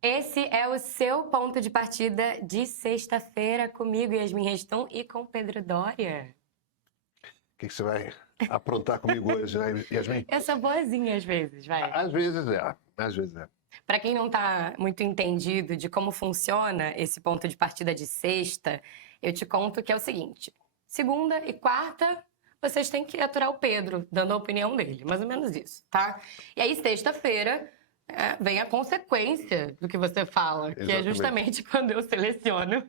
Esse é o seu ponto de partida de sexta-feira comigo, Yasmin Reston, e com Pedro Doria. O que você vai aprontar comigo hoje, né, Yasmin? Eu sou boazinha às vezes, vai. Às vezes é, às vezes é. Para quem não está muito entendido de como funciona esse ponto de partida de sexta, eu te conto que é o seguinte: segunda e quarta, vocês têm que aturar o Pedro, dando a opinião dele, mais ou menos isso, tá? E aí, sexta-feira, vem a consequência do que você fala, que é Exatamente. justamente quando eu seleciono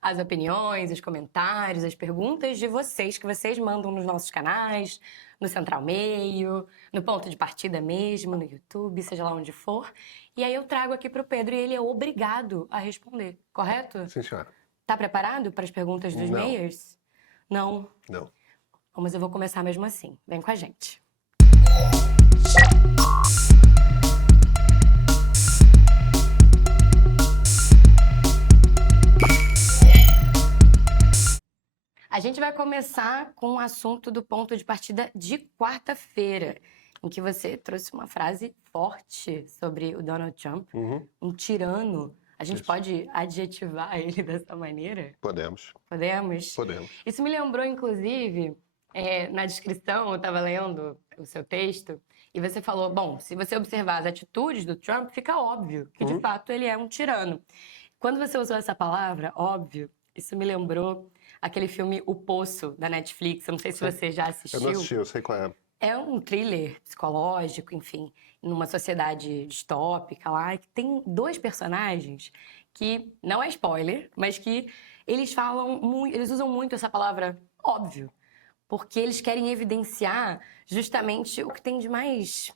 as opiniões, os comentários, as perguntas de vocês, que vocês mandam nos nossos canais, no Central Meio, no Ponto de Partida mesmo, no YouTube, seja lá onde for. E aí eu trago aqui pro Pedro e ele é obrigado a responder, correto? Sim, senhora. Tá preparado para as perguntas dos Não. meiers? Não? Não. Bom, mas eu vou começar mesmo assim. Vem com a gente. A gente vai começar com o assunto do ponto de partida de quarta-feira, em que você trouxe uma frase forte sobre o Donald Trump, um tirano. A gente Isso. pode adjetivar ele dessa maneira? Podemos. Podemos? Podemos. Isso me lembrou, inclusive, na descrição, eu estava lendo o seu texto, e você falou, bom, se você observar as atitudes do Trump, fica óbvio que, de fato, ele é um tirano. Quando você usou essa palavra, óbvio, isso me lembrou aquele filme O Poço, da Netflix. Eu não sei se você já assistiu. Eu não assisti, eu sei qual é. É um thriller psicológico, enfim, numa sociedade distópica lá, que tem dois personagens que, não é spoiler, mas que eles falam muito, eles usam muito essa palavra óbvio, porque eles querem evidenciar justamente o que tem de mais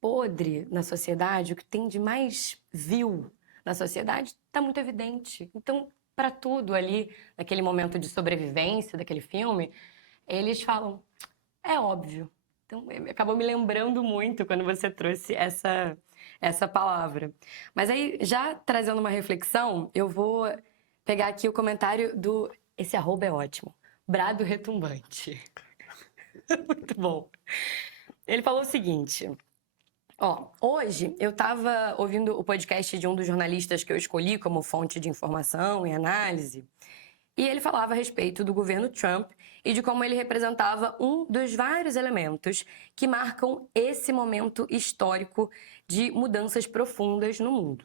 podre na sociedade, o que tem de mais vil na sociedade, está muito evidente. Então, para tudo ali, naquele momento de sobrevivência daquele filme, eles falam, é óbvio. Então, acabou me lembrando muito quando você trouxe essa palavra. Mas aí, já trazendo uma reflexão, eu vou pegar aqui o comentário do... Esse arroba é ótimo. Brado retumbante. Muito bom. Ele falou o seguinte... Ó, hoje eu estava ouvindo o podcast de um dos jornalistas que eu escolhi como fonte de informação e análise, e ele falava a respeito do governo Trump e de como ele representava um dos vários elementos que marcam esse momento histórico de mudanças profundas no mundo.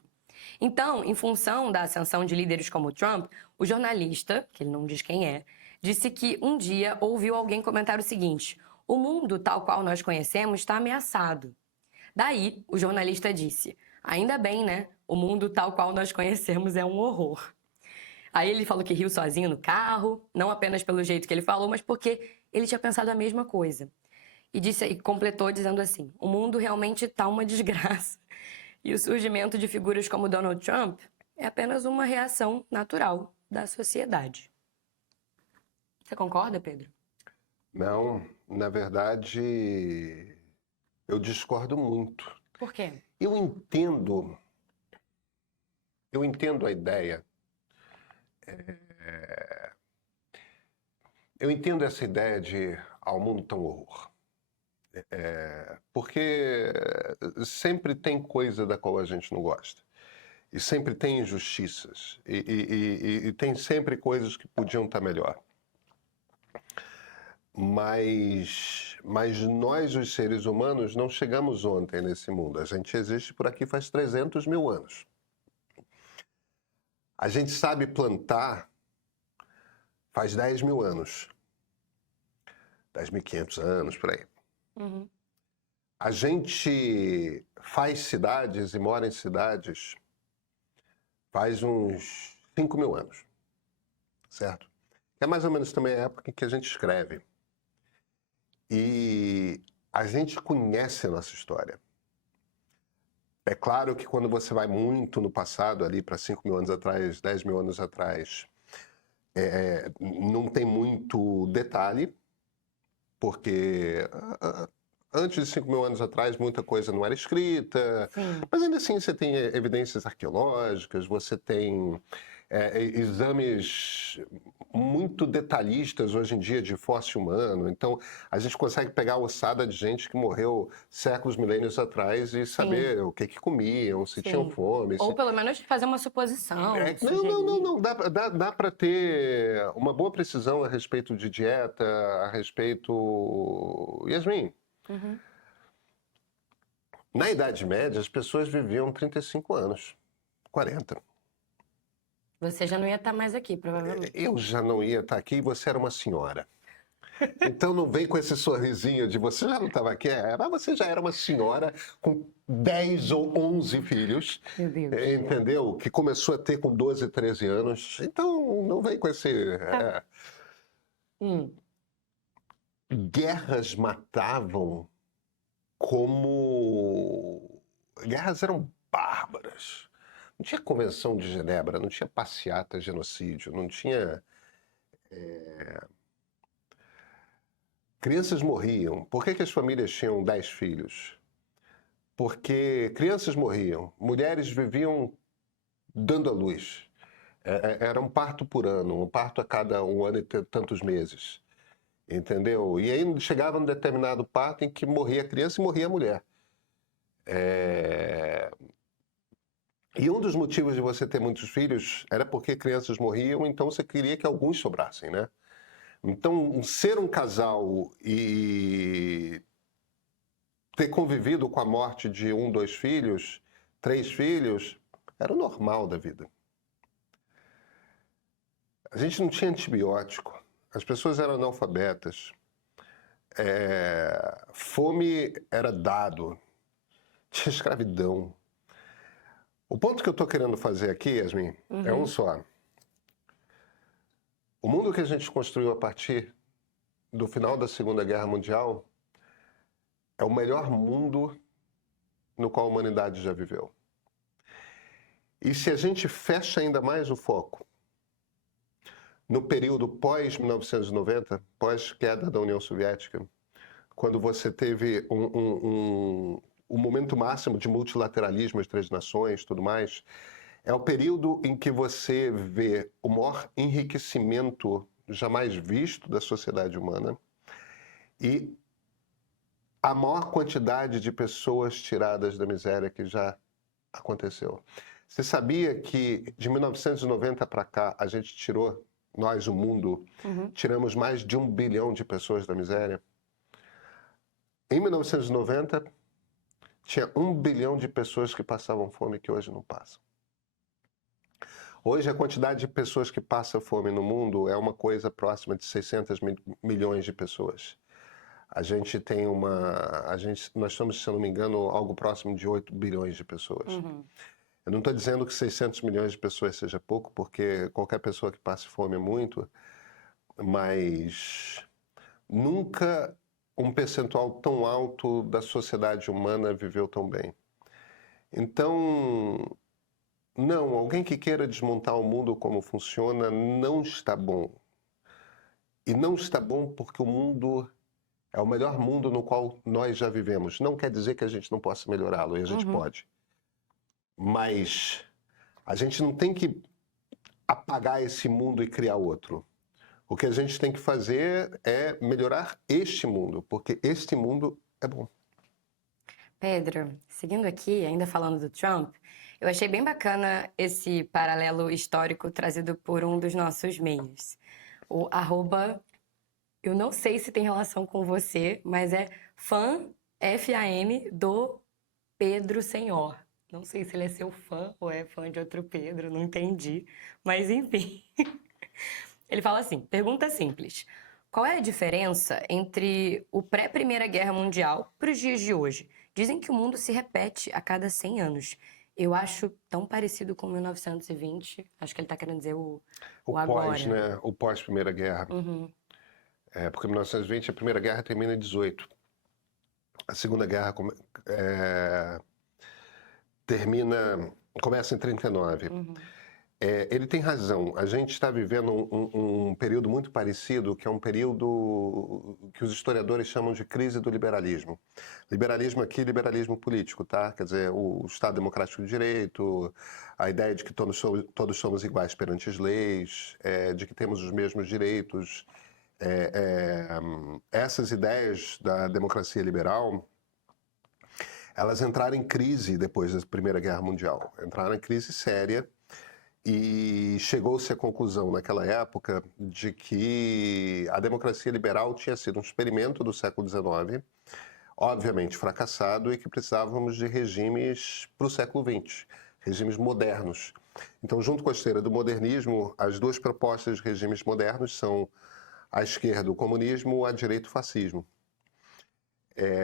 Então, em função da ascensão de líderes como Trump, o jornalista, que ele não diz quem é, disse que um dia ouviu alguém comentar o seguinte: o mundo tal qual nós conhecemos está ameaçado. Daí, o jornalista disse, ainda bem, né? O mundo tal qual nós conhecemos é um horror. Aí ele falou que riu sozinho no carro, não apenas pelo jeito que ele falou, mas porque ele tinha pensado a mesma coisa. E completou dizendo assim, o mundo realmente tá uma desgraça. E o surgimento de figuras como Donald Trump é apenas uma reação natural da sociedade. Você concorda, Pedro? Não, na verdade, eu discordo muito. Por quê? Eu entendo a ideia. Eu entendo essa ideia de ao mundo tão horror. Porque sempre tem coisa da qual a gente não gosta. E sempre tem injustiças. E tem sempre coisas que podiam estar melhor. Mas nós, os seres humanos, não chegamos ontem nesse mundo. A gente existe por aqui faz 300 mil anos. A gente sabe plantar faz 10 mil anos. 10.500 anos, por aí. A gente faz cidades e mora em cidades faz uns 5 mil anos. Certo? É mais ou menos também a época em que a gente escreve. E a gente conhece a nossa história. É claro que quando você vai muito no passado, ali para 5 mil anos atrás, 10 mil anos atrás, não tem muito detalhe, porque antes de 5 mil anos atrás muita coisa não era escrita, Sim. mas ainda assim você tem evidências arqueológicas, você tem exames muito detalhistas hoje em dia de fóssil humano. Então, a gente consegue pegar a ossada de gente que morreu séculos, milênios atrás e saber o que comiam, se tinham fome. Ou pelo menos fazer uma suposição. Não. Dá para ter uma boa precisão a respeito de dieta, a respeito... Yasmin, na Idade Média, as pessoas viviam 35 anos, 40. Você já não ia estar mais aqui, provavelmente. Eu já não ia estar aqui e você era uma senhora. Então não vem com esse sorrisinho de você já não estava aqui, mas você já era uma senhora com 10 ou 11 filhos, Meu Deus. entendeu? Que começou a ter com 12, 13 anos. Então não vem com esse... Guerras matavam como... Guerras eram bárbaras. Não tinha Convenção de Genebra, não tinha passeata, genocídio, não tinha... Crianças morriam. Por que as famílias tinham 10 filhos? Porque crianças morriam, mulheres viviam dando à luz. Era um parto por ano, um parto a cada um ano e tantos meses. Entendeu? E aí chegava um determinado parto em que morria a criança e morria a mulher. E um dos motivos de você ter muitos filhos era porque crianças morriam, então você queria que alguns sobrassem, né? Então, ser um casal e ter convivido com a morte de 1, 2 filhos, 3 filhos, era o normal da vida. A gente não tinha antibiótico, as pessoas eram analfabetas, fome era dado, tinha escravidão. O ponto que eu estou querendo fazer aqui, Yasmin, é um só. O mundo que a gente construiu a partir do final da Segunda Guerra Mundial é o melhor mundo no qual a humanidade já viveu. E se a gente fecha ainda mais o foco no período pós-1990, pós-queda da União Soviética, quando você teve um momento máximo de multilateralismo, as 3 nações, tudo mais, é o período em que você vê o maior enriquecimento jamais visto da sociedade humana e a maior quantidade de pessoas tiradas da miséria que já aconteceu. Você sabia que de 1990 para cá a gente tirou, nós, o mundo, tiramos mais de 1 bilhão de pessoas da miséria? Em 1990, tinha 1 bilhão de pessoas que passavam fome que hoje não passam. Hoje, a quantidade de pessoas que passam fome no mundo é uma coisa próxima de 600 milhões de pessoas. A gente tem nós estamos, se eu não me engano, algo próximo de 8 bilhões de pessoas. Eu não estou dizendo que 600 milhões de pessoas seja pouco, porque qualquer pessoa que passe fome é muito, mas nunca um percentual tão alto da sociedade humana viveu tão bem. Então, não, alguém que queira desmontar o mundo como funciona não está bom. E não está bom porque o mundo é o melhor mundo no qual nós já vivemos. Não quer dizer que a gente não possa melhorá-lo, e a gente pode. Mas a gente não tem que apagar esse mundo e criar outro. O que a gente tem que fazer é melhorar este mundo, porque este mundo é bom. Pedro, seguindo aqui, ainda falando do Trump, eu achei bem bacana esse paralelo histórico trazido por um dos nossos meios. O @ eu não sei se tem relação com você, mas é fã, F-A-N, do Pedro Senhor. Não sei se ele é seu fã ou é fã de outro Pedro, não entendi. Mas enfim. Ele fala assim, pergunta simples. Qual é a diferença entre o pré-Primeira Guerra Mundial para os dias de hoje? Dizem que o mundo se repete a cada 100 anos. Eu acho tão parecido com 1920. Acho que ele está querendo dizer o agora. Pós, né? O pós-Primeira Guerra. Porque em 1920 a Primeira Guerra termina em 18. A Segunda Guerra começa em 39. Ele tem razão. A gente está vivendo um período muito parecido, que é um período que os historiadores chamam de crise do liberalismo. Liberalismo aqui, liberalismo político, tá? Quer dizer, o Estado Democrático de Direito, a ideia de que todos somos iguais perante as leis, de que temos os mesmos direitos. Essas ideias da democracia liberal, elas entraram em crise depois da Primeira Guerra Mundial. Entraram em crise séria. E chegou-se à conclusão naquela época de que a democracia liberal tinha sido um experimento do século XIX, obviamente fracassado, e que precisávamos de regimes para o século XX, regimes modernos. Então, junto com a esteira do modernismo, as duas propostas de regimes modernos são à esquerda o comunismo, à direita o fascismo.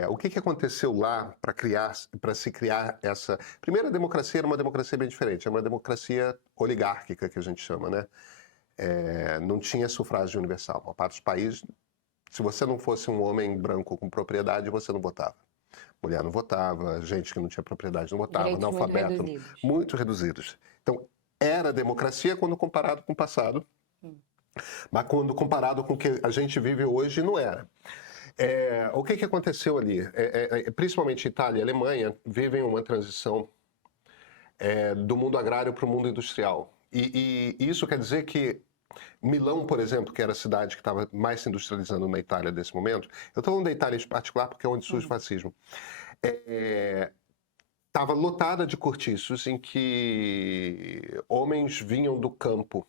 O que aconteceu lá para se criar essa... Primeiro, a democracia era uma democracia bem diferente, é uma democracia oligárquica, que a gente chama, né? Não tinha sufrágio universal. A maior parte dos países, se você não fosse um homem branco com propriedade, você não votava. Mulher não votava, gente que não tinha propriedade não votava, Direitos analfabeto, muito reduzidos. Então, era democracia quando comparado com o passado, mas quando comparado com o que a gente vive hoje, não era. O que aconteceu ali? Principalmente Itália e Alemanha vivem uma transição do mundo agrário para o mundo industrial. E isso quer dizer que Milão, por exemplo, que era a cidade que estava mais se industrializando na Itália nesse momento, eu estou falando da Itália em particular porque é onde surge o fascismo, estava lotada de cortiços em que homens vinham do campo.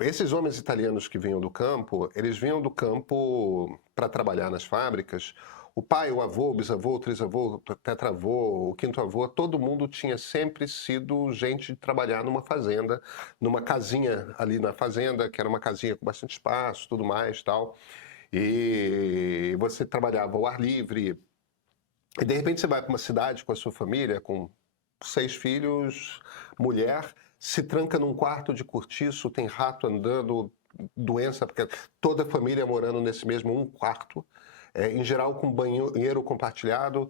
Esses homens italianos que vinham do campo, eles vinham do campo para trabalhar nas fábricas. O pai, o avô, o bisavô, o trisavô, o tetravô, o quinto avô, todo mundo tinha sempre sido gente de trabalhar numa fazenda, numa casinha ali na fazenda, que era uma casinha com bastante espaço, tudo mais, tal. E você trabalhava ao ar livre. E de repente você vai para uma cidade com a sua família, com 6 filhos, mulher, se tranca num quarto de cortiço, tem rato andando, doença, porque toda a família morando nesse mesmo um quarto, em geral com banheiro compartilhado.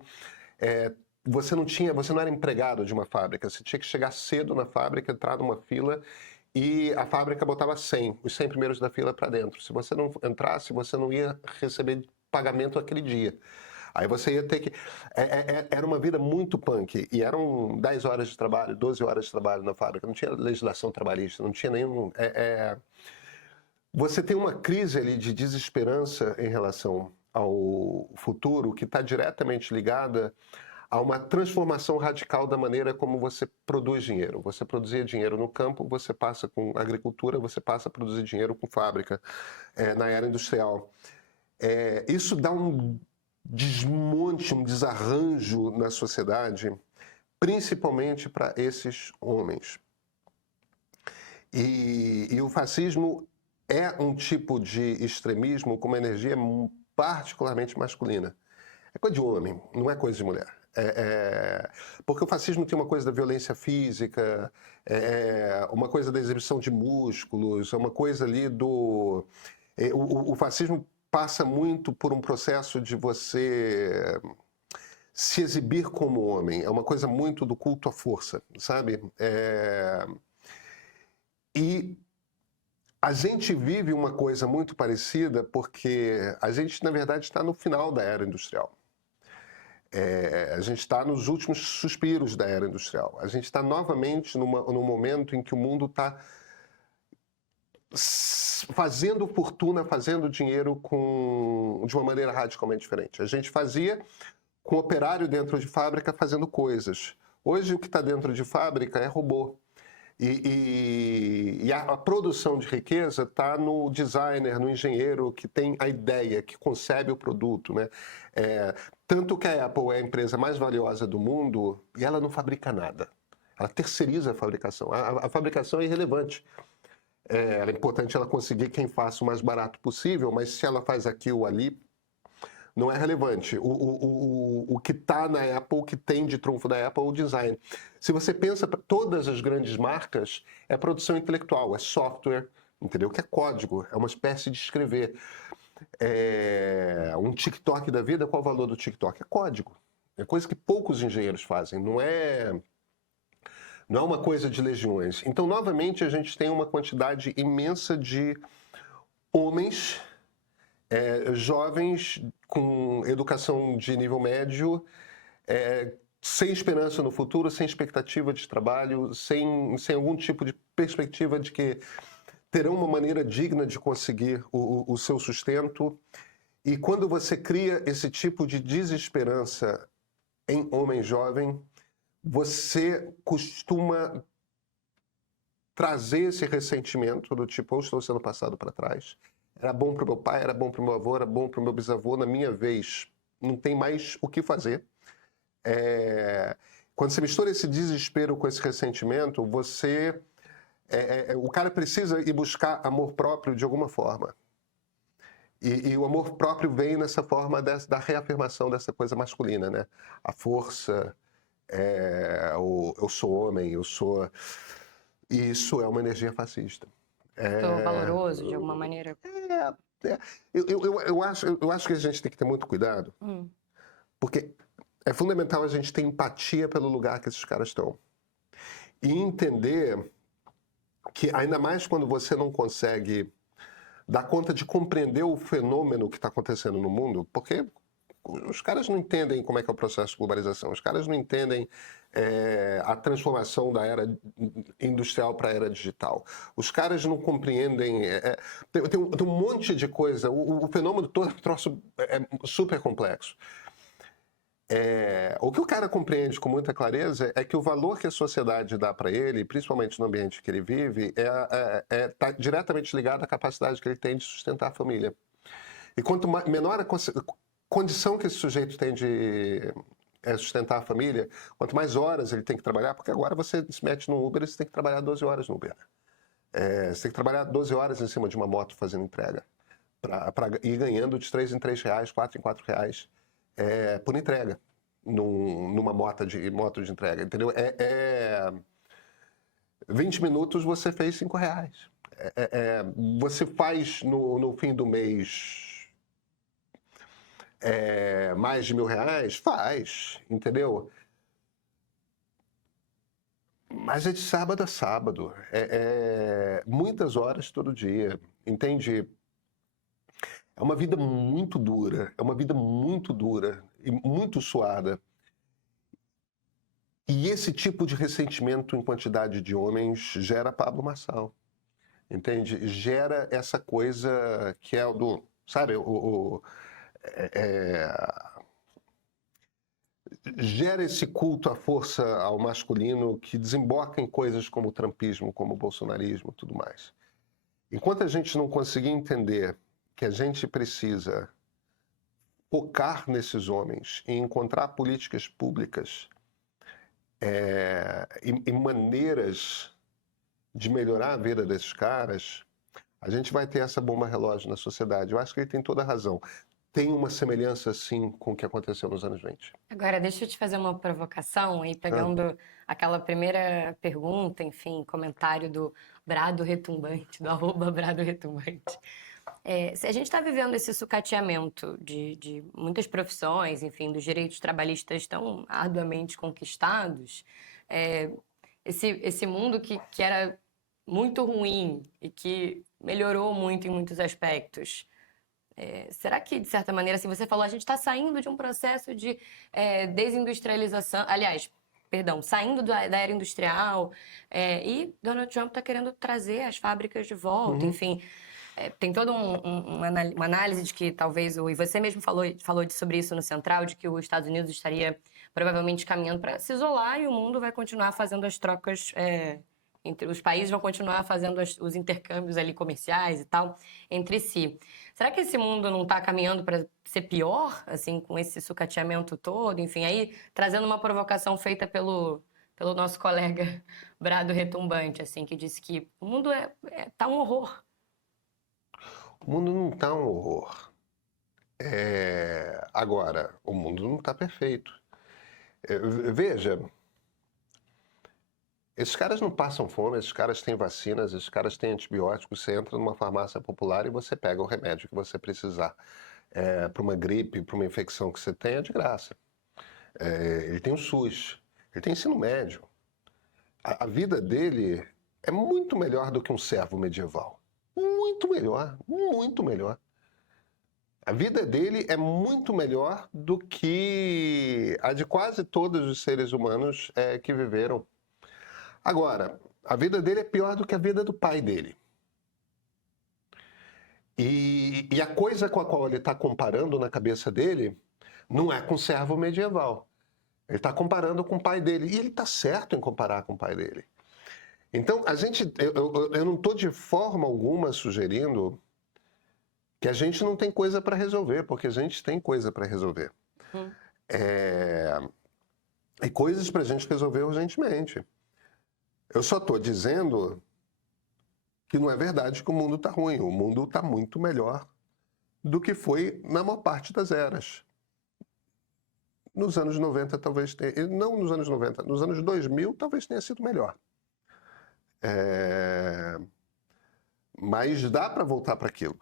Você não era empregado de uma fábrica, você tinha que chegar cedo na fábrica, entrar numa fila e a fábrica botava os 100 primeiros da fila para dentro. Se você não entrasse, você não ia receber pagamento aquele dia. Aí você ia ter que... Era uma vida muito punk. E eram 10 horas de trabalho, 12 horas de trabalho na fábrica. Não tinha legislação trabalhista, não tinha nenhum... Você tem uma crise ali de desesperança em relação ao futuro que está diretamente ligada a uma transformação radical da maneira como você produz dinheiro. Você produzia dinheiro no campo, você passa com agricultura, você passa a produzir dinheiro com fábrica, na era industrial. Isso dá um desmonte, um desarranjo na sociedade, principalmente para esses homens. E o fascismo é um tipo de extremismo com uma energia particularmente masculina. É coisa de homem, não é coisa de mulher. Porque o fascismo tem uma coisa da violência física, uma coisa da exibição de músculos, uma coisa ali do... O fascismo passa muito por um processo de você se exibir como homem. É uma coisa muito do culto à força, sabe? E a gente vive uma coisa muito parecida porque a gente, na verdade, está no final da era industrial. A gente está nos últimos suspiros da era industrial. A gente está novamente num momento em que o mundo está fazendo fortuna, fazendo dinheiro de uma maneira radicalmente diferente. A gente fazia com operário dentro de fábrica fazendo coisas. Hoje o que está dentro de fábrica é robô. E a produção de riqueza está no designer, no engenheiro que tem a ideia, que concebe o produto, né? Tanto que a Apple é a empresa mais valiosa do mundo e ela não fabrica nada. Ela terceiriza a fabricação. A fabricação é irrelevante. É importante ela conseguir quem faça o mais barato possível, mas se ela faz aqui ou ali, não é relevante. O que está na Apple, o que tem de trunfo da Apple é o design. Se você pensa para todas as grandes marcas, é produção intelectual, é software, entendeu? Que é código, é uma espécie de escrever. Um TikTok da vida, qual o valor do TikTok? É código. É coisa que poucos engenheiros fazem, não é Não é uma coisa de legiões. Então, novamente, a gente tem uma quantidade imensa de homens jovens com educação de nível médio, sem esperança no futuro, sem expectativa de trabalho, sem algum tipo de perspectiva de que terão uma maneira digna de conseguir o seu sustento. E quando você cria esse tipo de desesperança em homem jovem, você costuma trazer esse ressentimento do tipo, eu estou sendo passado para trás. Era bom para o meu pai, era bom para o meu avô, era bom para o meu bisavô. Na minha vez, não tem mais o que fazer. Quando você mistura esse desespero com esse ressentimento, o cara precisa ir buscar amor próprio de alguma forma. E o amor próprio vem nessa forma da reafirmação dessa coisa masculina, né? A força, eu sou homem, eu sou... Isso é uma energia fascista. Sou valoroso, de alguma maneira. Eu acho que a gente tem que ter muito cuidado, porque é fundamental a gente ter empatia pelo lugar que esses caras estão. E entender que, ainda mais quando você não consegue dar conta de compreender o fenômeno que está acontecendo no mundo, porque os caras não entendem como é que é o processo de globalização, os caras não entendem a transformação da era industrial para a era digital. Os caras não compreendem... Tem um monte de coisa, o fenômeno todo é um troço super complexo. O que o cara compreende com muita clareza é que o valor que a sociedade dá para ele, principalmente no ambiente que ele vive, está diretamente ligado à capacidade que ele tem de sustentar a família. E quanto menor a condição que esse sujeito tem de sustentar a família, quanto mais horas ele tem que trabalhar, porque agora você se mete no Uber e você tem que trabalhar 12 horas no Uber. Você tem que trabalhar 12 horas em cima de uma moto fazendo entrega, para ir ganhando de 3 em 3 reais, 4 em 4 reais por entrega, numa moto de entrega, entendeu? 20 minutos você fez 5 reais. Você faz no fim do mês mais de R$1.000? Faz, entendeu? Mas é de sábado a sábado. Muitas horas todo dia, entende? É uma vida muito dura, e muito suada. E esse tipo de ressentimento em quantidade de homens gera Pablo Marçal, entende? Gera essa coisa que é o do, sabe, gera esse culto à força ao masculino que desemboca em coisas como o trumpismo, como o bolsonarismo e tudo mais. Enquanto a gente não conseguir entender que a gente precisa focar nesses homens e encontrar políticas públicas e maneiras de melhorar a vida desses caras, a gente vai ter essa bomba relógio na sociedade. Eu acho que ele tem toda a razão. Tem uma semelhança, sim, com o que aconteceu nos anos 20. Agora, deixa eu te fazer uma provocação, aí pegando aquela primeira pergunta, enfim, comentário do Brado Retumbante, do @Brado Retumbante. Se a gente está vivendo esse sucateamento de muitas profissões, enfim, dos direitos trabalhistas tão arduamente conquistados, esse mundo que era muito ruim e que melhorou muito em muitos aspectos, será que, de certa maneira, assim, você falou, a gente está saindo de um processo de desindustrialização, aliás, perdão, saindo da era industrial, e Donald Trump está querendo trazer as fábricas de volta, enfim... tem toda uma análise de que talvez, e você mesmo falou sobre isso no Central, de que os Estados Unidos estaria provavelmente caminhando para se isolar e o mundo vai continuar fazendo as trocas, os países vão continuar fazendo os intercâmbios ali comerciais e tal, entre si. Será que esse mundo não está caminhando para ser pior, assim, com esse sucateamento todo? Enfim, aí trazendo uma provocação feita pelo nosso colega Brado Retumbante, assim, que disse que o mundo tá um horror. O mundo não está um horror. Agora, o mundo não está perfeito. Veja, esses caras não passam fome, esses caras têm vacinas, esses caras têm antibióticos. Você entra numa farmácia popular e você pega o remédio que você precisar. Para uma gripe, para uma infecção que você tem, é de graça. Ele tem o SUS, ele tem ensino médio. a vida dele é muito melhor do que um servo medieval. Muito melhor, muito melhor. A vida dele é muito melhor do que a de quase todos os seres humanos que viveram. Agora, a vida dele é pior do que a vida do pai dele. E a coisa com a qual ele está comparando na cabeça dele não é com o servo medieval. Ele está comparando com o pai dele. E ele está certo em comparar com o pai dele. Então, eu não estou de forma alguma sugerindo que a gente não tem coisa para resolver, porque a gente tem coisa para resolver. E coisas para a gente resolver urgentemente. Eu só estou dizendo que não é verdade que o mundo está ruim. O mundo está muito melhor do que foi na maior parte das eras. Nos anos 90 talvez tenha... Não nos anos 90, nos anos 2000 talvez tenha sido melhor. Mas dá para voltar para aquilo.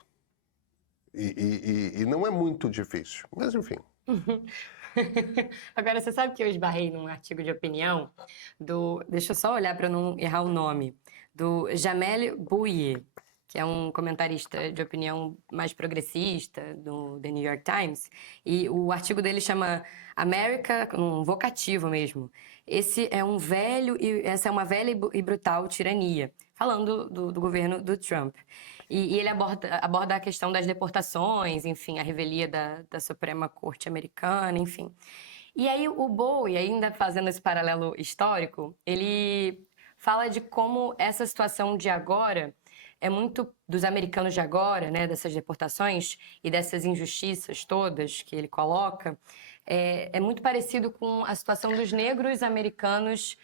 E não é muito difícil. Mas, enfim. Agora, você sabe que eu esbarrei num artigo de opinião do... Deixa eu só olhar para não errar o nome. Do Jamel Bouhier, que é um comentarista de opinião mais progressista do The New York Times. E o artigo dele chama América, um vocativo mesmo. Essa é uma velha e brutal tirania, falando do governo do Trump. E ele aborda a questão das deportações, enfim, a revelia da Suprema Corte Americana, enfim. E aí o Bowie, ainda fazendo esse paralelo histórico, ele fala de como essa situação de agora é muito dos americanos de agora, né, dessas deportações e dessas injustiças todas que ele coloca, é muito parecido com a situação dos negros americanos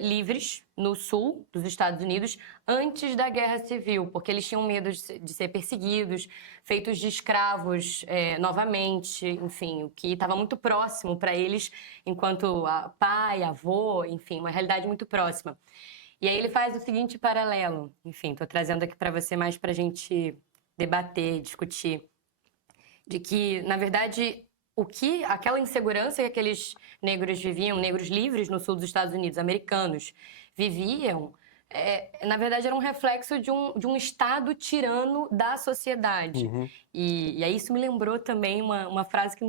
livres no sul dos Estados Unidos antes da Guerra Civil, porque eles tinham medo de ser perseguidos, feitos de escravos novamente, enfim, o que estava muito próximo para eles enquanto pai, avô, enfim, uma realidade muito próxima. E aí ele faz o seguinte paralelo, enfim, estou trazendo aqui para você mais para a gente debater, discutir, de que, na verdade, aquela insegurança que aqueles negros viviam, negros livres no sul dos Estados Unidos, americanos, viviam, na verdade era um reflexo de um Estado tirano da sociedade. E aí isso me lembrou também uma frase que,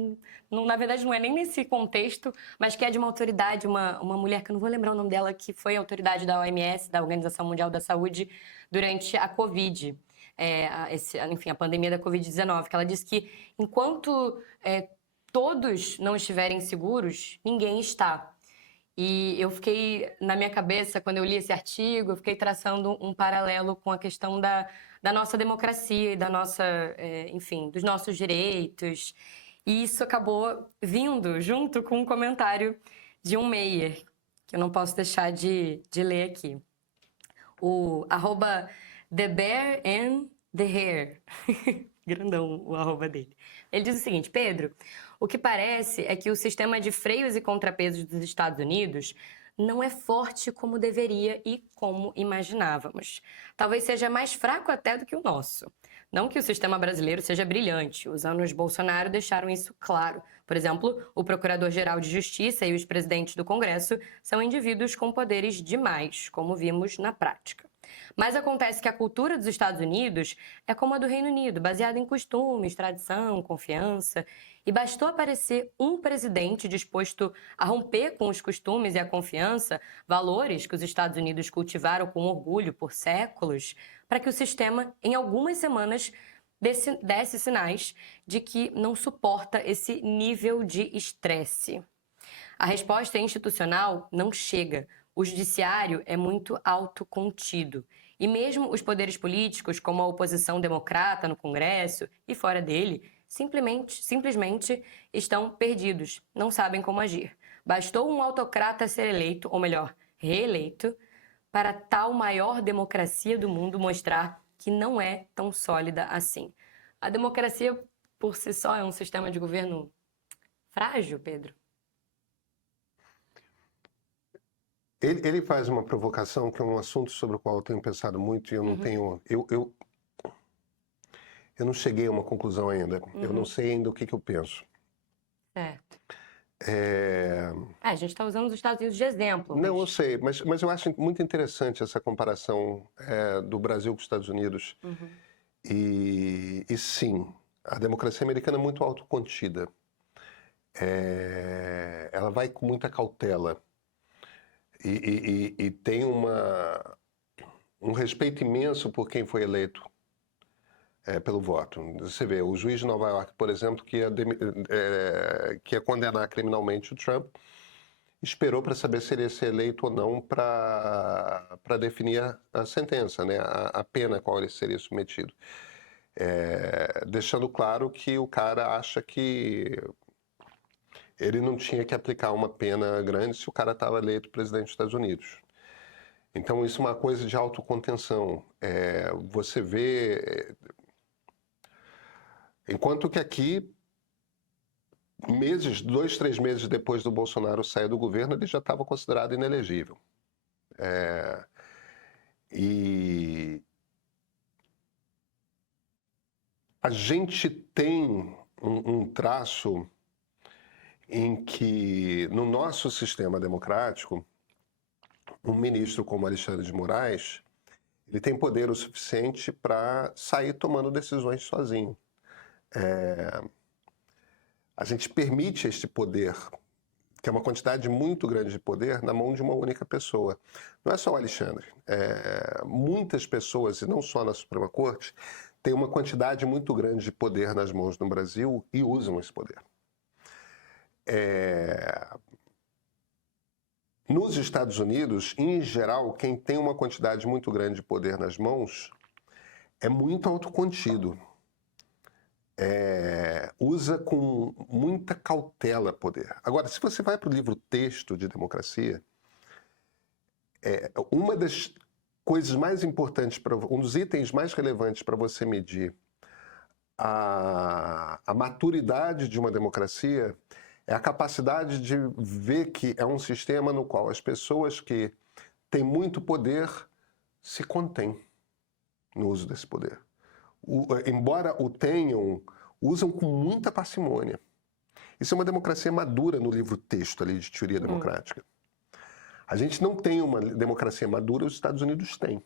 na verdade, não é nem nesse contexto, mas que é de uma autoridade, uma mulher que eu não vou lembrar o nome dela, que foi autoridade da OMS, da Organização Mundial da Saúde, durante a Covid. Enfim, a pandemia da Covid-19, que ela disse que enquanto todos não estiverem seguros, ninguém está. E eu fiquei, na minha cabeça, quando eu li esse artigo, eu fiquei traçando um paralelo com a questão da nossa democracia e da nossa, enfim, dos nossos direitos. E isso acabou vindo junto com um comentário de um Meyer, que eu não posso deixar de ler aqui. O @TheBearAndTheHare. Grandão o arroba dele. Ele diz o seguinte: Pedro, o que parece é que o sistema de freios e contrapesos dos Estados Unidos não é forte como deveria e como imaginávamos. Talvez seja mais fraco até do que o nosso. Não que o sistema brasileiro seja brilhante. Os anos Bolsonaro deixaram isso claro. Por exemplo, o Procurador-Geral de Justiça e os presidentes do Congresso são indivíduos com poderes demais, como vimos na prática. Mas acontece que a cultura dos Estados Unidos é como a do Reino Unido, baseada em costumes, tradição, confiança. E bastou aparecer um presidente disposto a romper com os costumes e a confiança, valores que os Estados Unidos cultivaram com orgulho por séculos, para que o sistema, em algumas semanas, desse sinais de que não suporta esse nível de estresse. A resposta institucional não chega. O judiciário é muito autocontido. E mesmo os poderes políticos, como a oposição democrata no Congresso e fora dele, simplesmente estão perdidos, não sabem como agir. Bastou um autocrata ser eleito, ou melhor, reeleito, para tal maior democracia do mundo mostrar que não é tão sólida assim. A democracia, por si só, é um sistema de governo frágil, Pedro? Ele faz uma provocação que é um assunto sobre o qual eu tenho pensado muito e eu não tenho... Eu não cheguei a uma conclusão ainda. Eu não sei ainda o que eu penso. Certo. A gente está usando os Estados Unidos de exemplo. Não, eu sei, mas eu acho muito interessante essa comparação do Brasil com os Estados Unidos. E sim, a democracia americana é muito autocontida. Ela vai com muita cautela e tem um respeito imenso por quem foi eleito pelo voto. Você vê, o juiz de Nova York, por exemplo, que ia condenar criminalmente o Trump, esperou para saber se ele ia ser eleito ou não para definir a sentença, né? A pena a qual ele seria submetido. Deixando claro que o cara acha que ele não tinha que aplicar uma pena grande se o cara estava eleito presidente dos Estados Unidos. Então, isso é uma coisa de autocontenção. Você vê... Enquanto que aqui, 2, 3 meses depois do Bolsonaro sair do governo, ele já estava considerado inelegível. E a gente tem um traço em que, no nosso sistema democrático, um ministro como Alexandre de Moraes, ele tem poder o suficiente para sair tomando decisões sozinho. A gente permite este poder, que é uma quantidade muito grande de poder, na mão de uma única pessoa. Não é só o Alexandre. Muitas pessoas, e não só na Suprema Corte, têm uma quantidade muito grande de poder nas mãos no Brasil e usam esse poder. Nos Estados Unidos, em geral, quem tem uma quantidade muito grande de poder nas mãos é muito autocontido. Usa com muita cautela poder. Agora, se você vai para o livro texto de democracia, uma das coisas mais importantes, um dos itens mais relevantes para você medir a maturidade de uma democracia é a capacidade de ver que é um sistema no qual as pessoas que têm muito poder se contêm no uso desse poder. Embora o tenham, usam com muita parcimônia. Isso é uma democracia madura no livro texto ali de teoria democrática. A gente não tem uma democracia madura, os Estados Unidos têm.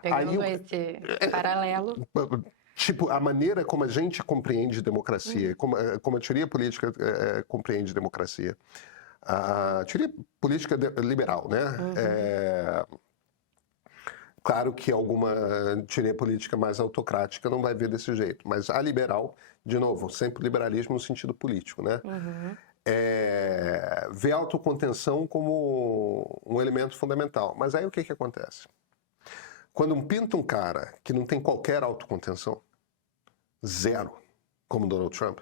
Pegando esse paralelo. Tipo, a maneira como a gente compreende democracia, como a teoria política compreende democracia. A teoria política liberal, né? Claro que alguma teoria política mais autocrática não vai ver desse jeito, mas a liberal, de novo, sempre liberalismo no sentido político, né? Vê a autocontenção como um elemento fundamental. Mas aí o que acontece? Quando pinta um cara que não tem qualquer autocontenção, zero, como Donald Trump,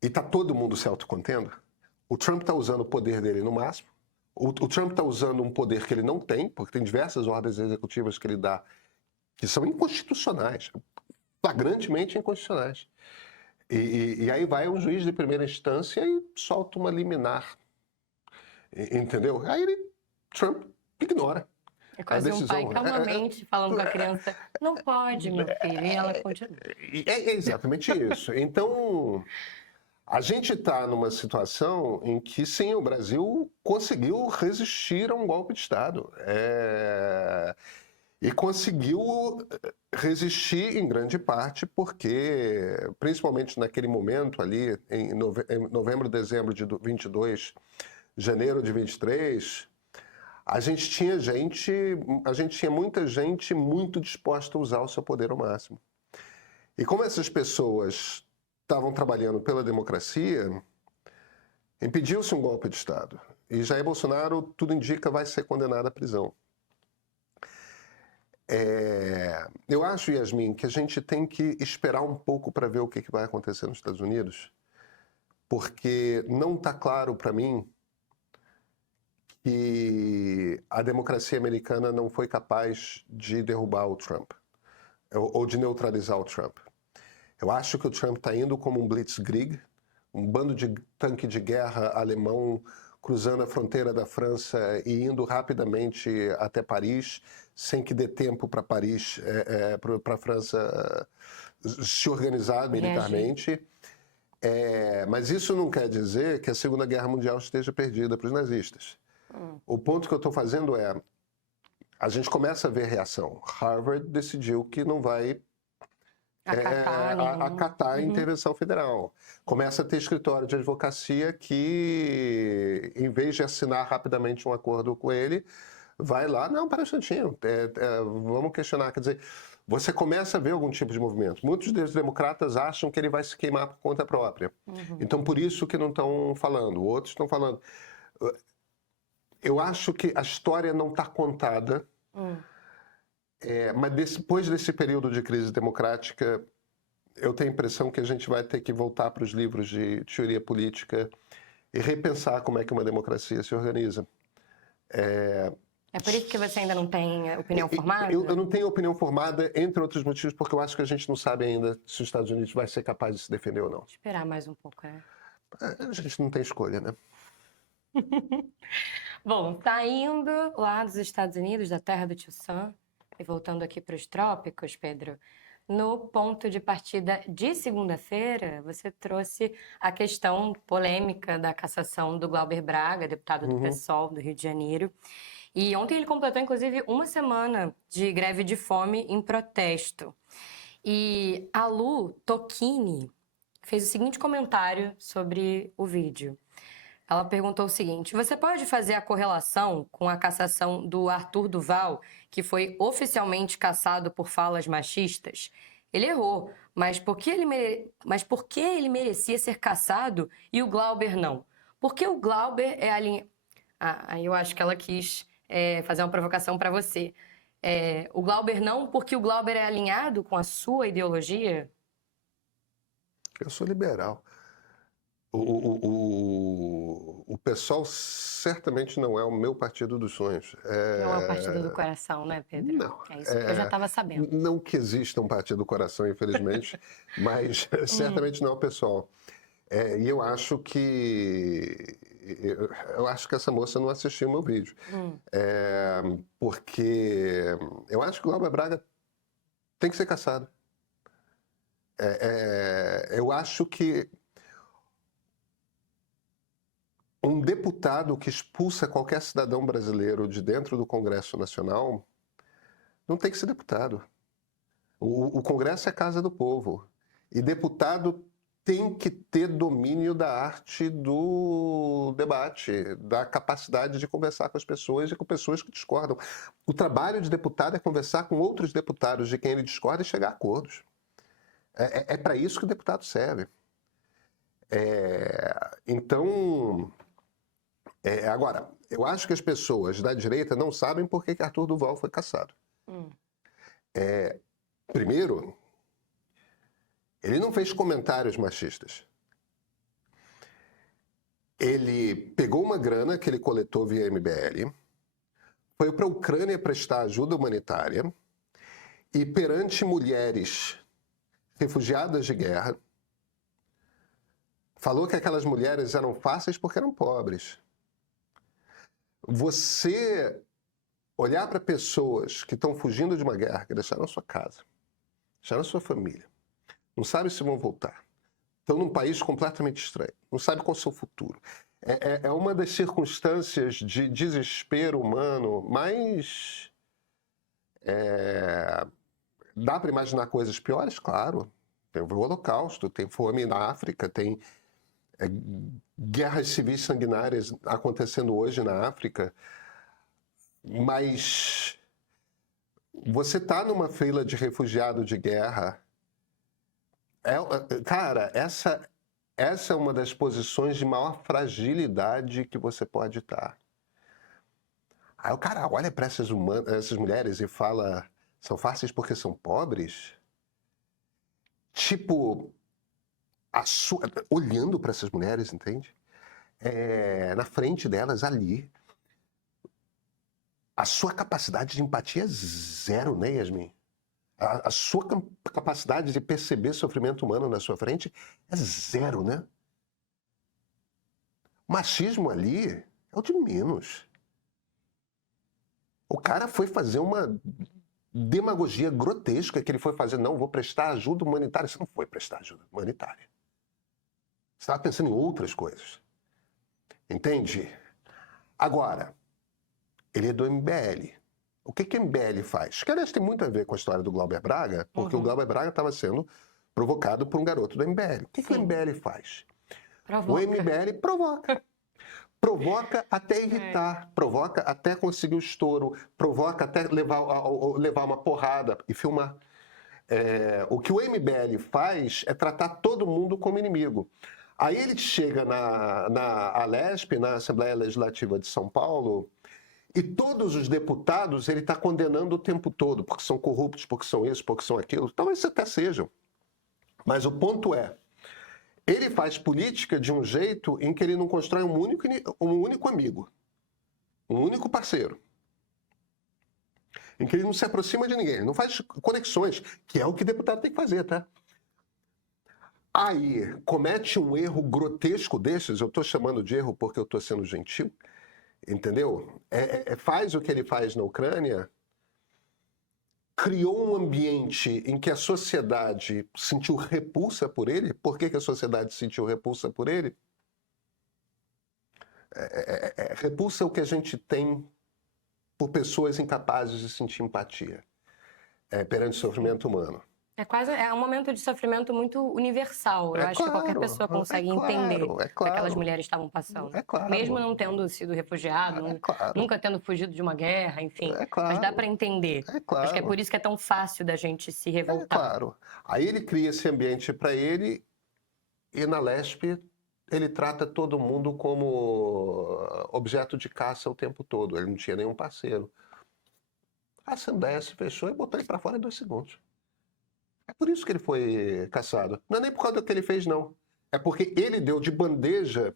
e tá todo mundo se autocontendo, o Trump está usando o poder dele no máximo, o Trump está usando um poder que ele não tem, porque tem diversas ordens executivas que ele dá que são inconstitucionais, flagrantemente inconstitucionais. E aí vai um juiz de primeira instância e solta uma liminar. Entendeu? Aí Trump ignora. É quase um pai calmamente falando com a criança, não pode, meu filho, e ela continua. É exatamente isso. Então, a gente está numa situação em que, sim, o Brasil conseguiu resistir a um golpe de Estado. E conseguiu resistir em grande parte porque, principalmente naquele momento ali, em novembro, dezembro de 22, janeiro de 23... A gente tinha muita gente muito disposta a usar o seu poder ao máximo. E como essas pessoas estavam trabalhando pela democracia, impediu-se um golpe de Estado. E Jair Bolsonaro, tudo indica, vai ser condenado à prisão. Eu acho, Yasmin, que a gente tem que esperar um pouco para ver o que vai acontecer nos Estados Unidos, porque não está claro para mim que a democracia americana não foi capaz de derrubar o Trump, ou de neutralizar o Trump. Eu acho que o Trump está indo como um blitzkrieg, um bando de tanque de guerra alemão cruzando a fronteira da França e indo rapidamente até Paris, sem que dê tempo para Paris, para a França se organizar militarmente. Mas isso não quer dizer que a Segunda Guerra Mundial esteja perdida para os nazistas. O ponto que eu estou fazendo é, a gente começa a ver reação. Harvard decidiu que não vai acatar a intervenção federal. Começa a ter escritório de advocacia que, em vez de assinar rapidamente um acordo com ele, vai lá, não, para um instantinho, vamos questionar. Quer dizer, você começa a ver algum tipo de movimento. Muitos dos democratas acham que ele vai se queimar por conta própria. Então, por isso que não estão falando. Outros estão falando. Eu acho que a história não está contada, mas depois desse período de crise democrática, eu tenho a impressão que a gente vai ter que voltar para os livros de teoria política e repensar como é que uma democracia se organiza. É por isso que você ainda não tem opinião formada? Eu não tenho opinião formada, entre outros motivos, porque eu acho que a gente não sabe ainda se os Estados Unidos vai ser capaz de se defender ou não. Esperar mais um pouco, né? A gente não tem escolha, né? Bom, saindo lá dos Estados Unidos, da terra do Tio Sam, e voltando aqui para os trópicos, Pedro, no ponto de partida de segunda-feira, você trouxe a questão polêmica da cassação do Glauber Braga, deputado do PSOL do Rio de Janeiro. E ontem ele completou, inclusive, uma semana de greve de fome em protesto. E a Lu Tocchini fez o seguinte comentário sobre o vídeo. Ela perguntou o seguinte: você pode fazer a correlação com a cassação do Arthur Duval, que foi oficialmente cassado por falas machistas? Ele errou, mas por que ele merecia ser cassado e o Glauber não? Porque o Glauber é alinhado... eu acho que ela quis fazer uma provocação para você. O Glauber não, porque o Glauber é alinhado com a sua ideologia? Eu sou liberal. O PSOL certamente não é o meu partido dos sonhos. Não é o partido do coração, né, Pedro? Não. É isso que eu já estava sabendo. Não que exista um partido do coração, infelizmente, mas certamente não é o PSOL. E eu acho que essa moça não assistiu o meu vídeo. Porque eu acho que o Glauber Braga tem que ser cassado. Eu acho que um deputado que expulsa qualquer cidadão brasileiro de dentro do Congresso Nacional não tem que ser deputado. O Congresso é a casa do povo. E deputado tem que ter domínio da arte do debate, da capacidade de conversar com as pessoas e com pessoas que discordam. O trabalho de deputado é conversar com outros deputados de quem ele discorda e chegar a acordos. É para isso que o deputado serve. Então... agora, eu acho que as pessoas da direita não sabem por que Arthur Duval foi cassado. Primeiro, ele não fez comentários machistas. Ele pegou uma grana que ele coletou via MBL, foi para a Ucrânia prestar ajuda humanitária e, perante mulheres refugiadas de guerra, falou que aquelas mulheres eram fáceis porque eram pobres. Você olhar para pessoas que estão fugindo de uma guerra, que deixaram a sua casa, deixaram a sua família, não sabem se vão voltar, estão num país completamente estranho, não sabem qual é o seu futuro. É uma das circunstâncias de desespero humano mais... Dá para imaginar coisas piores? Claro. Tem o Holocausto, tem fome na África, tem guerras civis sanguinárias acontecendo hoje na África, mas você está numa fila de refugiado de guerra. Cara, essa é uma das posições de maior fragilidade que você pode estar. Aí o cara olha para essas mulheres e fala: são fáceis porque são pobres? Tipo... olhando para essas mulheres, entende? Na frente delas, ali, a sua capacidade de empatia é zero, né, Yasmin? A sua capacidade de perceber sofrimento humano na sua frente é zero, né? O machismo ali é o de menos. O cara foi fazer uma demagogia grotesca que ele foi fazer. Não, vou prestar ajuda humanitária. Você não foi prestar ajuda humanitária. estava pensando em outras coisas. Entende? Agora, ele é do MBL. O que o MBL faz? Que, aliás, tem muito a ver com a história do Glauber Braga, porque o Glauber Braga estava sendo provocado por um garoto do MBL. O que o MBL faz? Provoca. O MBL provoca. Provoca até irritar, provoca até conseguir o estouro, provoca até levar uma porrada e filmar. O que o MBL faz é tratar todo mundo como inimigo. Aí ele chega na Alesp, na Assembleia Legislativa de São Paulo, e todos os deputados ele está condenando o tempo todo, porque são corruptos, porque são isso, porque são aquilo. Talvez até sejam. Mas o ponto é, ele faz política de um jeito em que ele não constrói um único amigo, um único parceiro. Em que ele não se aproxima de ninguém, ele não faz conexões, que é o que deputado tem que fazer, tá? Aí, comete um erro grotesco desses, eu estou chamando de erro porque eu estou sendo gentil, entendeu? Faz o que ele faz na Ucrânia, criou um ambiente em que a sociedade sentiu repulsa por ele. Por que a sociedade sentiu repulsa por ele? Repulsa é o que a gente tem por pessoas incapazes de sentir empatia perante o sofrimento humano. É um momento de sofrimento muito universal. Eu acho que qualquer pessoa consegue entender o que aquelas mulheres estavam passando. Mesmo não tendo sido refugiado, nunca tendo fugido de uma guerra, enfim. Mas dá para entender. Acho que é por isso que é tão fácil da gente se revoltar. Claro. Aí ele cria esse ambiente para ele e na Lespe ele trata todo mundo como objeto de caça o tempo todo. Ele não tinha nenhum parceiro. A Assembleia se fechou e botou ele para fora em 2 segundos. É por isso que ele foi caçado. Não é nem por causa do que ele fez, não. É porque ele deu de bandeja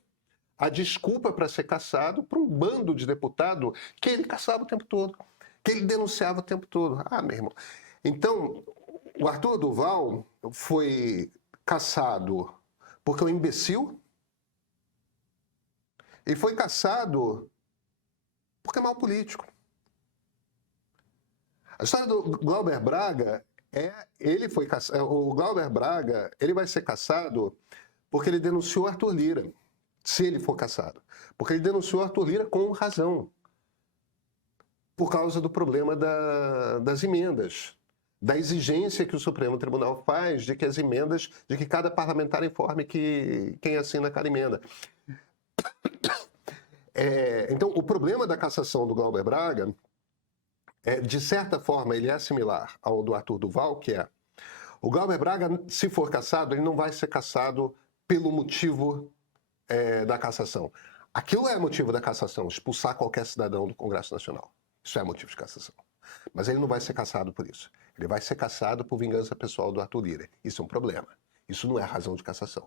a desculpa para ser caçado para um bando de deputado que ele caçava o tempo todo, que ele denunciava o tempo todo. Ah, meu irmão. Então, o Arthur Duval foi caçado porque é um imbecil e foi caçado porque é mau político. A história do Glauber Braga ele foi caçado. O Glauber Braga, ele vai ser caçado porque ele denunciou Arthur Lira, se ele for caçado. Porque ele denunciou Arthur Lira com razão, por causa do problema das emendas, da exigência que o Supremo Tribunal faz de que as emendas, de que cada parlamentar informe quem assina cada emenda. Então, o problema da cassação do Glauber Braga de certa forma, ele é similar ao do Arthur Duval, que é o Glauber Braga, se for cassado, ele não vai ser cassado pelo motivo da cassação. Aquilo é motivo da cassação, expulsar qualquer cidadão do Congresso Nacional. Isso é motivo de cassação. Mas ele não vai ser cassado por isso. Ele vai ser cassado por vingança pessoal do Arthur Lira. Isso é um problema. Isso não é razão de cassação.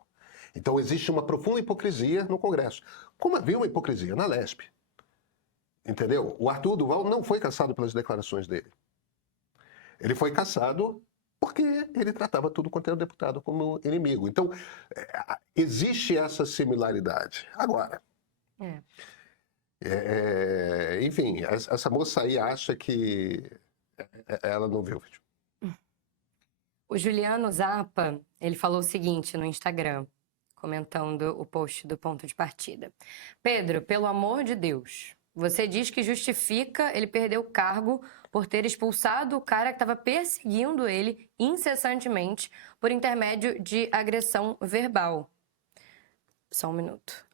Então existe uma profunda hipocrisia no Congresso. Como havia uma hipocrisia na Lespe. Entendeu? O Arthur Duval não foi cassado pelas declarações dele. Ele foi cassado porque ele tratava tudo quanto era deputado como inimigo. Então, existe essa similaridade. Agora, enfim, essa moça aí acha que ela não viu o vídeo. O Juliano Zappa, ele falou o seguinte no Instagram, comentando o post do Ponto de Partida. Pedro, pelo amor de Deus, você diz que justifica ele perder o cargo por ter expulsado o cara que estava perseguindo ele incessantemente por intermédio de agressão verbal. Só um minuto.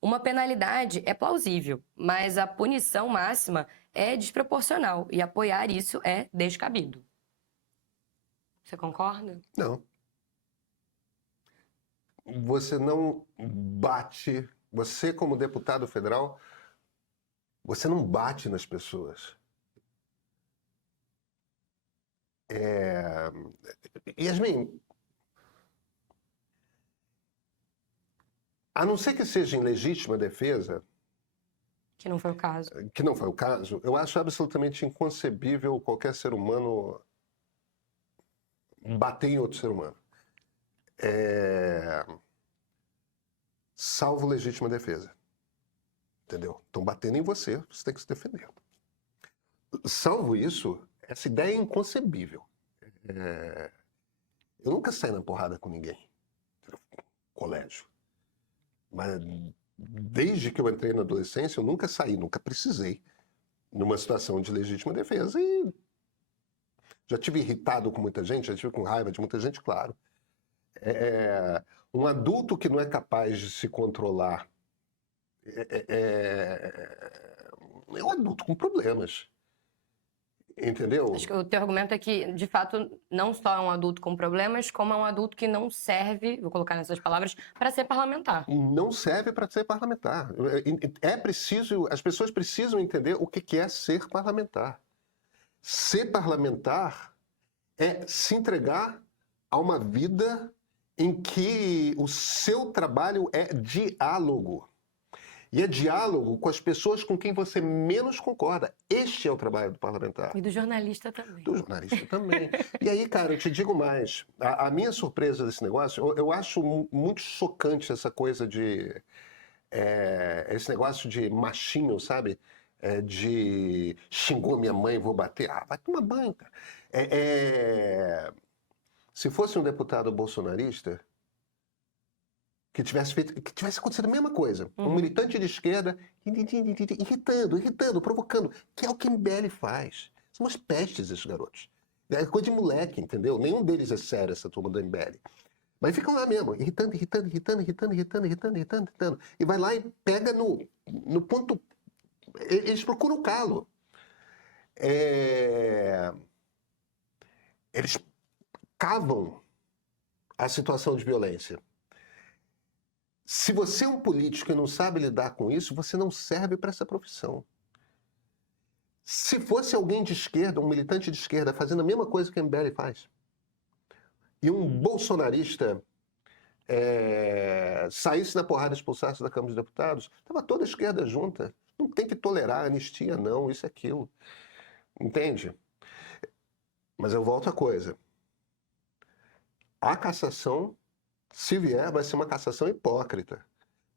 Uma penalidade é plausível, mas a punição máxima é desproporcional e apoiar isso é descabido. Você concorda? Não. Você não bate, você como deputado federal, você não bate nas pessoas. Yasmin, a não ser que seja em legítima defesa, que não foi o caso. Que não foi o caso, eu acho absolutamente inconcebível qualquer ser humano bater em outro ser humano. Salvo legítima defesa. Entendeu? Estão batendo em você, você tem que se defender. Salvo isso, essa ideia é inconcebível. Eu nunca saí na porrada com ninguém. Colégio. Mas desde que eu entrei na adolescência, eu nunca saí, nunca precisei numa situação de legítima defesa. E já tive irritado com muita gente, já tive com raiva de muita gente, claro. Um adulto que não é capaz de se controlar é um adulto com problemas. Entendeu? Acho que o teu argumento é que, de fato, não só é um adulto com problemas, como é um adulto que não serve, vou colocar nessas palavras, para ser parlamentar. Não serve para ser parlamentar. É preciso, as pessoas precisam entender o que é ser parlamentar. Ser parlamentar é se entregar a uma vida em que o seu trabalho é diálogo. E é diálogo com as pessoas com quem você menos concorda. Este é o trabalho do parlamentar. E do jornalista também. Do jornalista também. E aí, cara, eu te digo mais. A minha surpresa desse negócio, eu acho muito chocante essa coisa de... esse negócio de machinho, sabe? De xingou minha mãe, vou bater. Ah, vai tomar banho, cara. Se fosse um deputado bolsonarista... que tivesse acontecido a mesma coisa. Um militante de esquerda irritando, provocando, que é o que o MBL faz. São umas pestes esses garotos. É coisa de moleque, entendeu? Nenhum deles é sério, essa turma do MBL. Mas ficam lá mesmo, irritando. E vai lá e pega no ponto... Eles procuram o calo. Eles cavam a situação de violência. Se você é um político e não sabe lidar com isso, você não serve para essa profissão. Se fosse alguém de esquerda, um militante de esquerda, fazendo a mesma coisa que o MBL faz, e um bolsonarista saísse na porrada e expulsasse da Câmara dos Deputados, estava toda a esquerda junta. Não tem que tolerar anistia, não, isso e aquilo. Entende? Mas eu volto à coisa. A cassação... se vier, vai ser uma cassação hipócrita.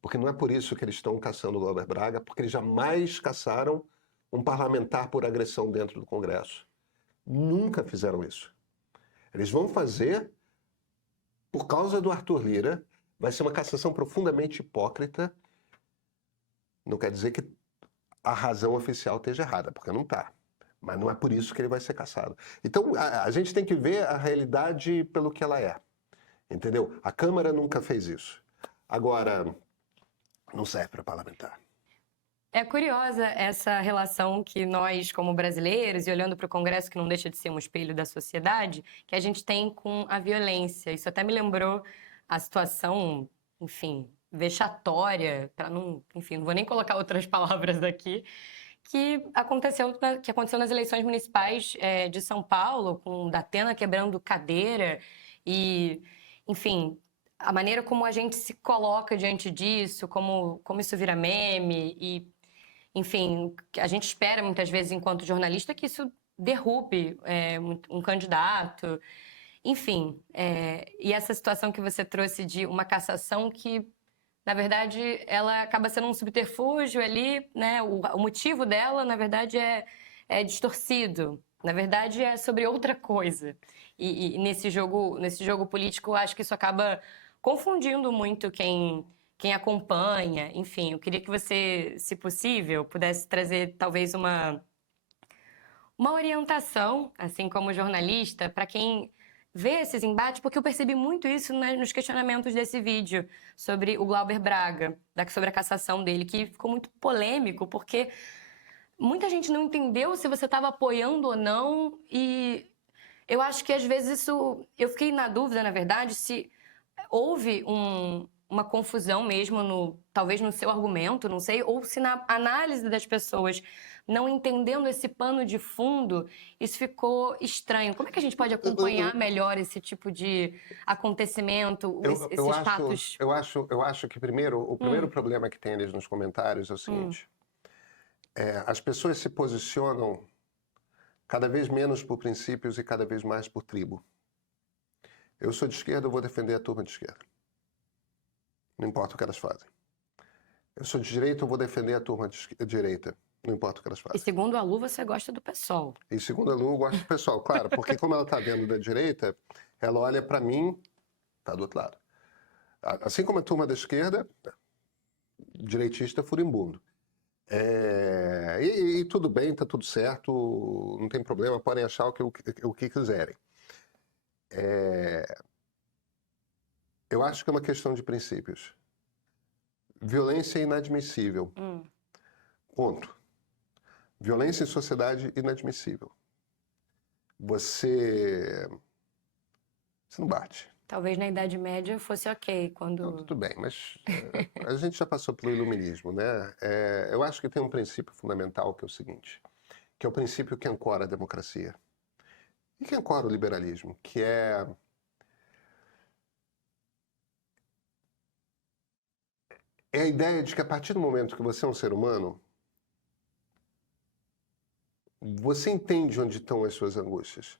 Porque não é por isso que eles estão caçando o Glauber Braga, porque eles jamais caçaram um parlamentar por agressão dentro do Congresso. Nunca fizeram isso. Eles vão fazer por causa do Arthur Lira. Vai ser uma cassação profundamente hipócrita. Não quer dizer que a razão oficial esteja errada, porque não está. Mas não é por isso que ele vai ser cassado. Então, a gente tem que ver a realidade pelo que ela é. Entendeu? A Câmara nunca fez isso. Agora, não serve para parlamentar. É curiosa essa relação que nós, como brasileiros, e olhando para o Congresso, que não deixa de ser um espelho da sociedade, que a gente tem com a violência. Isso até me lembrou a situação, enfim, vexatória, para não... enfim, não vou nem colocar outras palavras aqui, que aconteceu nas eleições municipais de São Paulo, com Datena quebrando cadeira e... enfim, a maneira como a gente se coloca diante disso, como isso vira meme e, enfim, a gente espera muitas vezes, enquanto jornalista, que isso derrube um candidato. Enfim, e essa situação que você trouxe de uma cassação que, na verdade, ela acaba sendo um subterfúgio ali, né? O motivo dela, na verdade, é distorcido. Na verdade, é sobre outra coisa. E nesse jogo político, eu acho que isso acaba confundindo muito quem acompanha. Enfim, eu queria que você, se possível, pudesse trazer talvez uma orientação, assim como jornalista, para quem vê esses embates, porque eu percebi muito isso nos questionamentos desse vídeo sobre o Glauber Braga, sobre a cassação dele, que ficou muito polêmico, porque muita gente não entendeu se você estava apoiando ou não, e eu acho que às vezes isso... eu fiquei na dúvida, na verdade, se houve uma confusão mesmo, talvez no seu argumento, não sei, ou se na análise das pessoas, não entendendo esse pano de fundo, isso ficou estranho. Como é que a gente pode acompanhar melhor esse tipo de acontecimento, esses fatos? Eu acho que o primeiro problema que tem ali nos comentários é o seguinte. As pessoas se posicionam cada vez menos por princípios e cada vez mais por tribo. Eu sou de esquerda, eu vou defender a turma de esquerda. Não importa o que elas fazem. Eu sou de direita, eu vou defender a turma de direita. Não importa o que elas fazem. E segundo a Lu, você gosta do PSOL. E segundo a Lu, eu gosto do PSOL. Claro, porque como ela está vendo da direita, ela olha para mim, está do outro lado. Assim como a turma da esquerda, direitista furibundo. E tudo bem, tá tudo certo, não tem problema, podem achar o que quiserem. Eu acho que é uma questão de princípios. Violência é inadmissível. Ponto. Violência em sociedade inadmissível. Você não bate. Talvez na Idade Média fosse ok, quando... Não, tudo bem, mas a gente já passou pelo iluminismo, né? Eu acho que tem um princípio fundamental que é o seguinte, que é o princípio que ancora a democracia e que ancora o liberalismo, que é a ideia de que a partir do momento que você é um ser humano, você entende onde estão as suas angústias.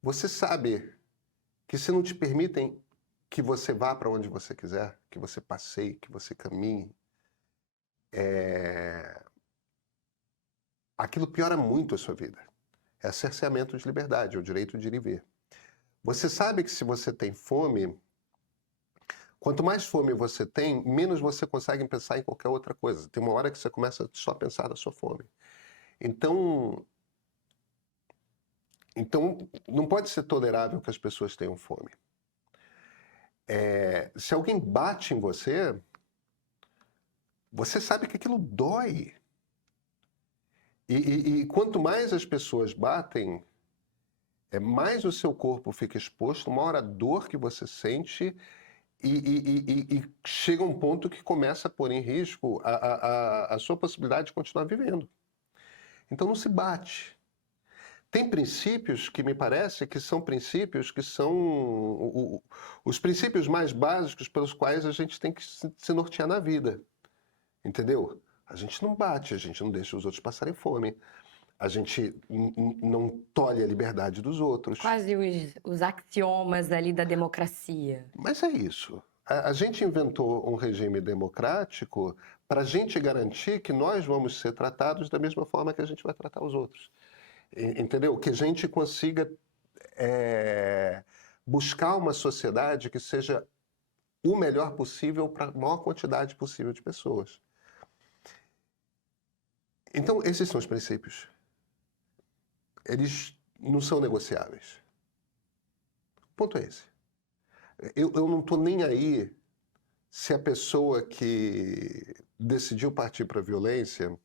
Você sabe que se não te permitem que você vá para onde você quiser, que você passeie, que você caminhe, aquilo piora muito a sua vida. É cerceamento de liberdade, é o direito de ir e vir. Você sabe que se você tem fome, quanto mais fome você tem, menos você consegue pensar em qualquer outra coisa. Tem uma hora que você começa só a pensar na sua fome. Então, não pode ser tolerável que as pessoas tenham fome. Se alguém bate em você, você sabe que aquilo dói. E quanto mais as pessoas batem, mais o seu corpo fica exposto, maior a dor que você sente e chega um ponto que começa a pôr em risco a sua possibilidade de continuar vivendo. Então não se bate. Tem princípios que me parece que são princípios que são os princípios mais básicos pelos quais a gente tem que se nortear na vida. Entendeu? A gente não bate, a gente não deixa os outros passarem fome, a gente não tolhe a liberdade dos outros. Quase os axiomas ali da democracia. Mas é isso. A gente inventou um regime democrático para a gente garantir que nós vamos ser tratados da mesma forma que a gente vai tratar os outros. Entendeu? Que a gente consiga buscar uma sociedade que seja o melhor possível para a maior quantidade possível de pessoas. Então, esses são os princípios. Eles não são negociáveis. O ponto é esse. Eu não estou nem aí se a pessoa que decidiu partir para a violência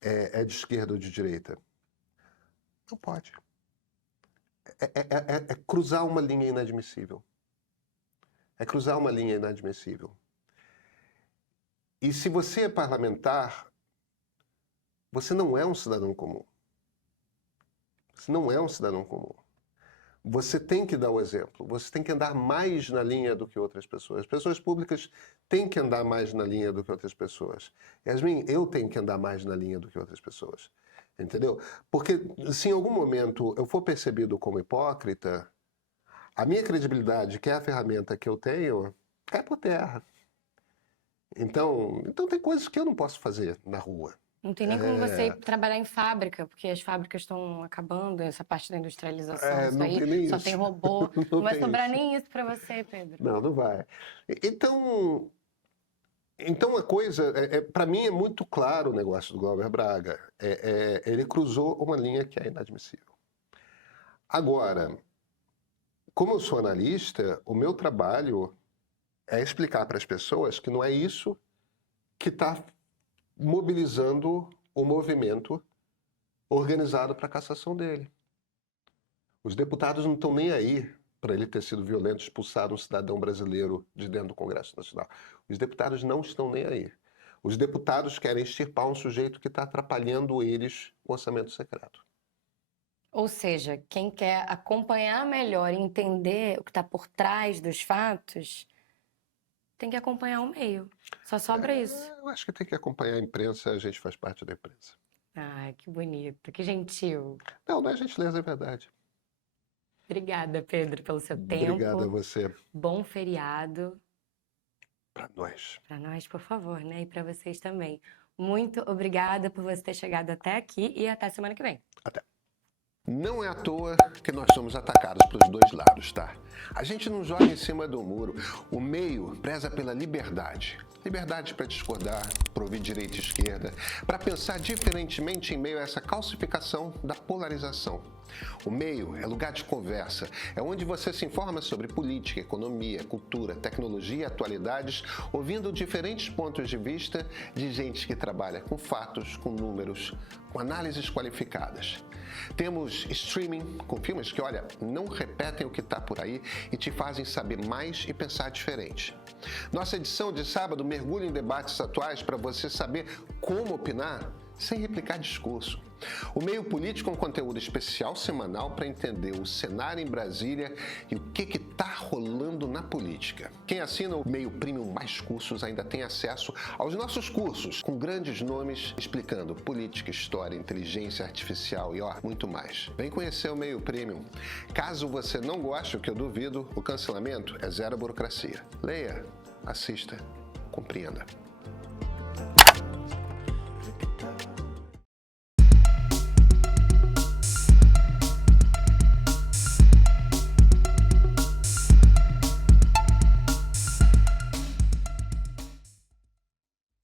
é de esquerda ou de direita. Não pode. É cruzar uma linha inadmissível. É cruzar uma linha inadmissível. E se você é parlamentar, você não é um cidadão comum. Você não é um cidadão comum. Você tem que dar o exemplo. Você tem que andar mais na linha do que outras pessoas. As pessoas públicas têm que andar mais na linha do que outras pessoas. Yasmin, eu tenho que andar mais na linha do que outras pessoas. Entendeu? Porque se em algum momento eu for percebido como hipócrita, a minha credibilidade, que é a ferramenta que eu tenho, cai por terra. Então tem coisas que eu não posso fazer na rua. Não tem nem como você ir trabalhar em fábrica, porque as fábricas estão acabando, essa parte da industrialização, isso aí, só tem robô. Não vai sobrar nem isso para você, Pedro. Não vai. Então a coisa, para mim é muito claro o negócio do Glauber Braga. Ele cruzou uma linha que é inadmissível. Agora, como eu sou analista, o meu trabalho é explicar para as pessoas que não é isso que está mobilizando o movimento organizado para a cassação dele. Os deputados não estão nem aí para ele ter sido violento, expulsado um cidadão brasileiro de dentro do Congresso Nacional. Os deputados não estão nem aí. Os deputados querem extirpar um sujeito que está atrapalhando eles com orçamento secreto. Ou seja, quem quer acompanhar melhor e entender o que está por trás dos fatos, tem que acompanhar o meio. Só sobra isso. Eu acho que tem que acompanhar a imprensa, a gente faz parte da imprensa. Ai, que bonito, que gentil. Não é gentileza, é verdade. Obrigada, Pedro, pelo seu tempo. Obrigado a você. Bom feriado. Para nós. Para nós, por favor, né? E para vocês também. Muito obrigada por você ter chegado até aqui e até semana que vem. Até. Não é à toa que nós somos atacados pelos dois lados, tá? A gente não joga em cima do muro. O meio preza pela liberdade. Liberdade para discordar, para ouvir direita e esquerda, para pensar diferentemente em meio a essa calcificação da polarização. O meio é lugar de conversa, é onde você se informa sobre política, economia, cultura, tecnologia e atualidades, ouvindo diferentes pontos de vista de gente que trabalha com fatos, com números, com análises qualificadas. Temos streaming com filmes que, olha, não repetem o que está por aí e te fazem saber mais e pensar diferente. Nossa edição de sábado mergulha em debates atuais para você saber como opinar sem replicar discurso. O Meio Político é um conteúdo especial semanal para entender o cenário em Brasília e o que está rolando na política. Quem assina o Meio Premium Mais Cursos ainda tem acesso aos nossos cursos, com grandes nomes explicando política, história, inteligência artificial e muito mais. Vem conhecer o Meio Premium. Caso você não goste, o que eu duvido, o cancelamento é zero burocracia. Leia, assista, compreenda.